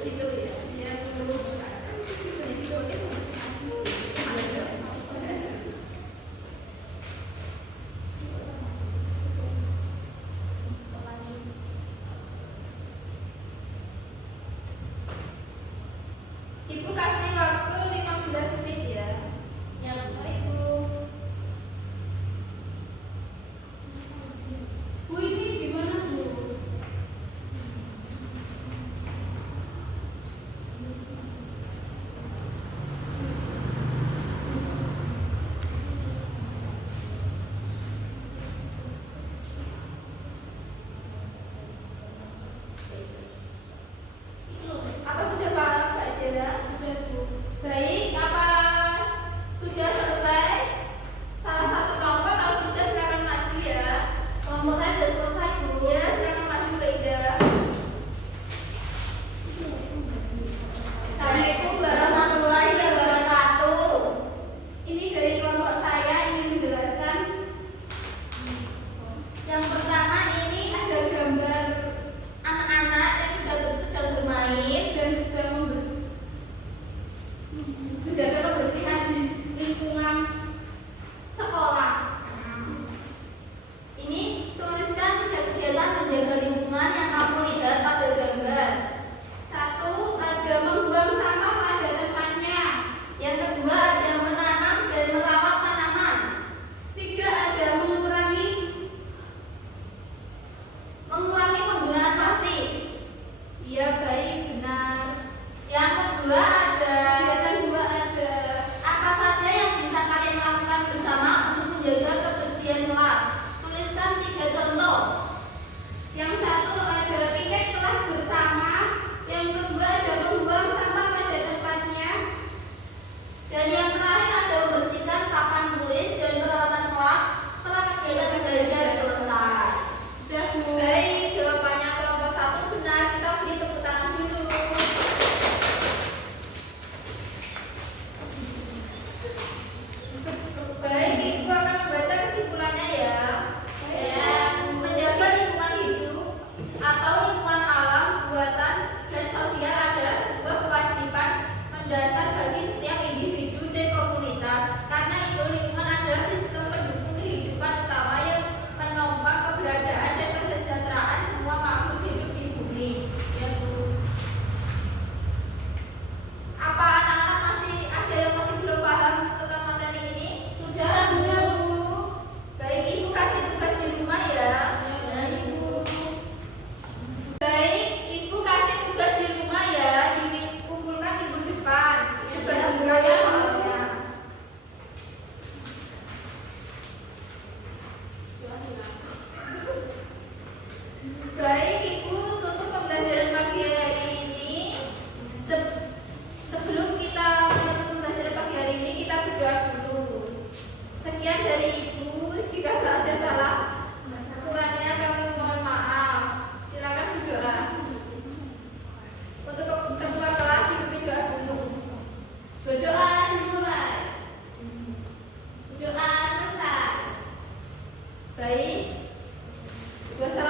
Gitu ya. Iya, betul. Ibu kasih waktu 15 menit ya. Ya, Ibu. Bu, ini gimana, Bu? Apa sudah paham, Mbak Jana? Sudah, Bu. Baik, apa sudah selesai? Salah satu kelompok kalau sudah silakan maju ya. Kelompoknya sudah selesai, Bu. Ya, silakan maju, Mbak Ida. Assalamualaikum warahmatullahi wabarakatuh. Ini dari kelompok saya ingin menjelaskan. Yang pertama ini ada gambar anak-anak yang sedang bermain dan sudah menjaga kebersihan di lingkungan sekolah. Ini tuliskan kegiatan menjaga lingkungan yang kamu lihat pada gambar. 1. Ada membuang sampah pada tempatnya. Yang kedua ada menanam dan merawat tanaman. 3. Ada mengurangi penggunaan plastik. Iya, baik, benar. Yang kedua ada apa saja yang bisa kalian lakukan bersama untuk menjaga kebersihan kelas. Tuliskan 3 contoh. Yang 1 ada piket kelas bersama. Yang kedua ada membuang sampah pada tempatnya. Dan yang terakhir ada membersihkan papan tulis dan peralatan kelas setelah kegiatan belajar selesai. Sudah, Bu. Baik, jawabannya kelompok 1 benar. Kita beri tepuk tangan dulu. Baik, Ibu akan membaca kesimpulannya ya. Menjaga lingkungan hidup atau lingkungan alam, buatan, dan sosial adalah sebuah kewajiban mendasar bagi setiap individu dan komunitas. Karena itu lingkungan adalah sistem pendukung kehidupan utama yang menopang keberadaan dan kesejahteraan semua makhluk hidup di bumi. Ya, Bu. Apa anak-anak ada yang masih belum paham tentang materi ini? Sudah, Bu. Baik, Ibu kasih tugas di rumah ya. Ya, Ibu. Baik, Ibu kasih tugas di rumah ya. Dikumpulkan minggu depan. Tugas di rumah ya soalnya. Baik, Ibu tutup pembelajaran pagi hari ini. Sebelum kita menutup pembelajaran pagi hari ini, kita berdoa dulu. Sekian dari Ibu. Jika ada salah kurangnya kami mohon maaf. Silakan berdoa. Untuk ketua kelas dipimpin doa dulu. Berdoa dimulai. Doa selesai. Baik. Wassalamualaikum